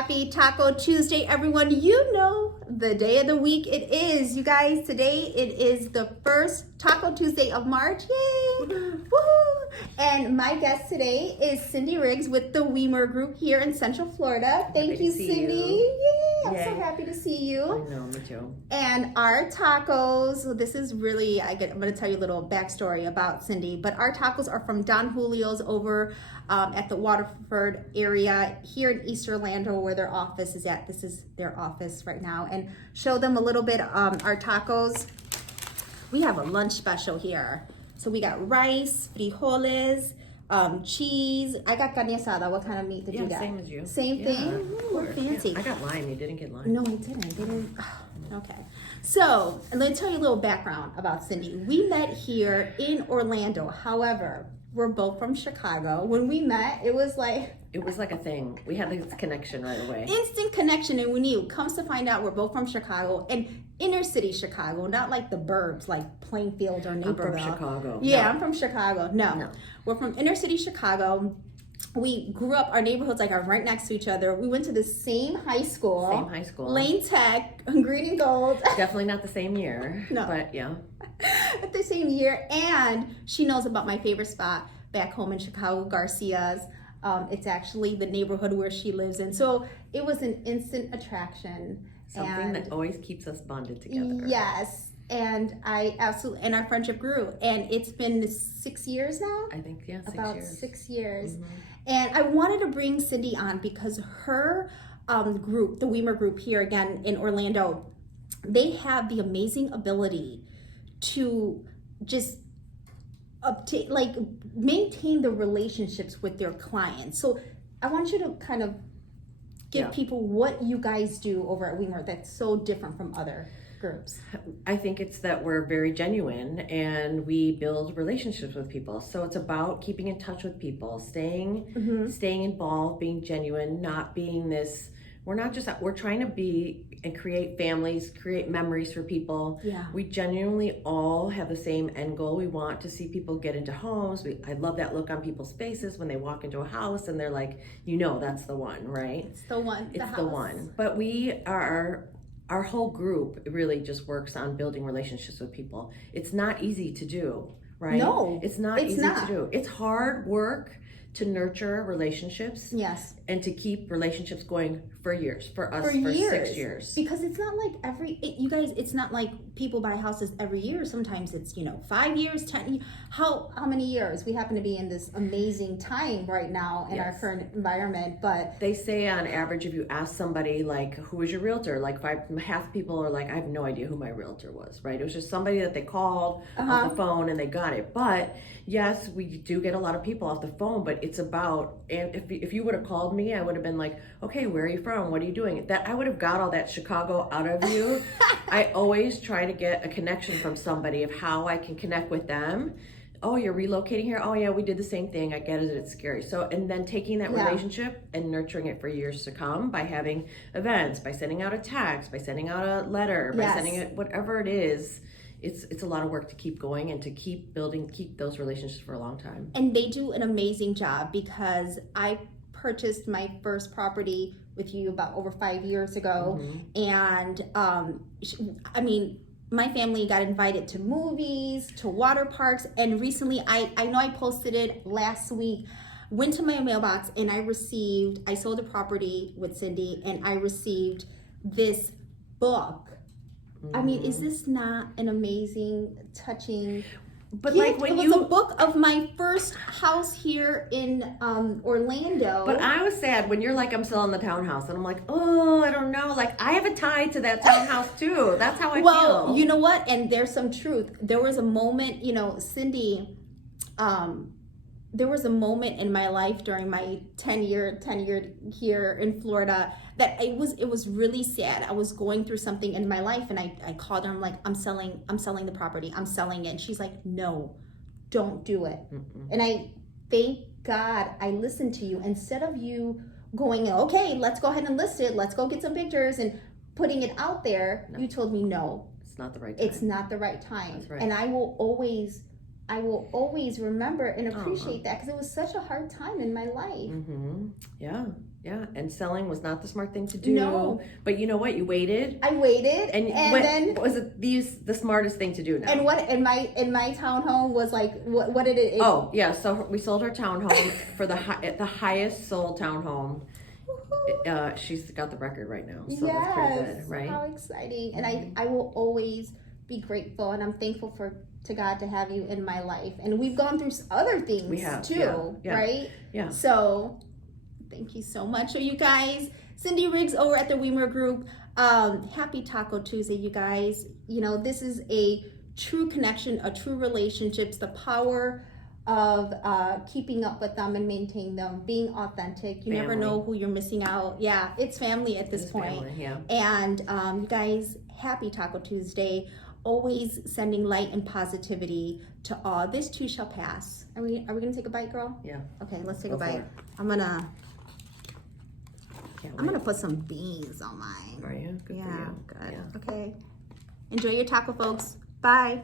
Happy Taco Tuesday, everyone. You know the day of the week it is. You guys, today it is the first Taco Tuesday of March. Yay! Woohoo! And my guest today is Cindy Riggs with the Weimer Group here in Central Florida. Thank you, Cindy. I'm so happy to see you. I know, me too. And our tacos, this is really, I'm going to tell you a little backstory about Cindy, but our tacos are from Don Julio's over at the Waterford area here in East Orlando where their office is at. This is their office right now. And show them a little bit our tacos. We have a lunch special here. So we got rice, frijoles, cheese. I got carne asada. What kind of meat did you get? Same as you. Same thing? Ooh, fancy. I got lime. You didn't get lime. No, I didn't. Okay. So, let me tell you a little background about Cindy. We met here in Orlando. However, we're both from Chicago. When we met, it was like a thing. We had this connection right away. Instant connection, and we knew. Comes to find out, we're both from Chicago and inner city Chicago, not like the burbs, like Plainfield or Naperville. I'm from Chicago. Yeah, No. I'm from Chicago. No, we're from inner city Chicago. We grew up, our neighborhoods like are right next to each other. We went to the same high school. Same high school. Lane Tech, green and gold. Definitely not the same year. No. But yeah. At the same year. And she knows about my favorite spot back home in Chicago, Garcia's. It's actually the neighborhood where she lives in. So it was an instant attraction. Something that always keeps us bonded together. Yes. And and our friendship grew. And it's been 6 years now? I think, 6 years. About 6 years. Mm-hmm. And I wanted to bring Cindy on because her group, the Weimer Group here again in Orlando, they have the amazing ability to just maintain the relationships with their clients. So I want you to kind of give people what you guys do over at Weimer that's so different from other groups. I think it's that we're very genuine and we build relationships with people. So it's about keeping in touch with people, staying involved, being genuine, not being this. We're trying to be and create families, create memories for people. Yeah. We genuinely all have the same end goal. We want to see people get into homes. I love that look on people's faces when they walk into a house and they're like, that's the one, right? It's the one. It's the one. But our whole group really just works on building relationships with people. It's not easy to do, right? No, it's not easy to do. It's hard work to nurture relationships. Yes. And to keep relationships going for years, for us, for 6 years. Because it's not like it's not like people buy houses every year. Sometimes it's, 5 years, 10 years. How many years? We happen to be in this amazing time right now in our current environment, but. They say on average, if you ask somebody like, who is your realtor? Like half people are like, I have no idea who my realtor was, right? It was just somebody that they called off the phone and they got it. But yes, we do get a lot of people off the phone, but it's about, and if you would have called me, I would have been like, okay, where are you from? What are you doing? That I would have got all that Chicago out of you. I always try to get a connection from somebody of how I can connect with them. Oh, you're relocating here? Oh yeah, we did the same thing. I get it, it's scary. So, and then taking that relationship and nurturing it for years to come by having events, by sending out a text, by sending out a letter, by sending it, whatever it is. It's a lot of work to keep going and to keep those relationships for a long time. And they do an amazing job because I purchased my first property with you about over 5 years ago. And my family got invited to movies, to water parks, and recently I know I posted it last week, went to my mailbox and I sold a property with Cindy and I received this book. I mean, is this not an amazing, touching But gift? like when it was a book of my first house here in Orlando. But I was sad when you're like, I'm selling the townhouse, and I'm like, oh, I don't know. Like I have a tie to that townhouse too. That's how I feel. Well, you know what? And there's some truth. There was a moment, Cindy, there was a moment in my life during my 10 year here in Florida that it was really sad. I was going through something in my life and I called her. I'm like, I'm selling the property. I'm selling it. And she's like, no, don't do it. And I thank God I listened to you instead of you going, okay, let's go ahead and list it. Let's go get some pictures and putting it out there. No. You told me, no, it's not the right time. It's not the right time. That's right. And I will always remember and appreciate that because it was such a hard time in my life. Yeah. Yeah, and selling was not the smart thing to do. No. But you know what? You waited. I waited, And then was it the smartest thing to do now? and what in my townhome was like what did it? Oh yeah, so we sold her townhome for the highest sold townhome. She's got the record right now, so that's pretty good, right? How exciting! And I will always be grateful, and I'm thankful to God to have you in my life. And we've gone through other things too, yeah. right? Yeah. So thank you so much. So you guys, Cindy Riggs over at the Weimer Group. Happy Taco Tuesday, you guys. You know, this is a true connection, a true relationships, the power of keeping up with them and maintaining them, being authentic. You never know who you're missing out. Yeah, it's family at this point. Family, yeah. And you guys, happy Taco Tuesday. Always sending light and positivity to all. This too shall pass. Are we gonna take a bite, girl? Yeah. Okay, let's take Go a bite. for it. I'm gonna put some beans on mine. Are you? Good for Yeah, you. good. Yeah. Okay. Enjoy your taco, folks. Bye.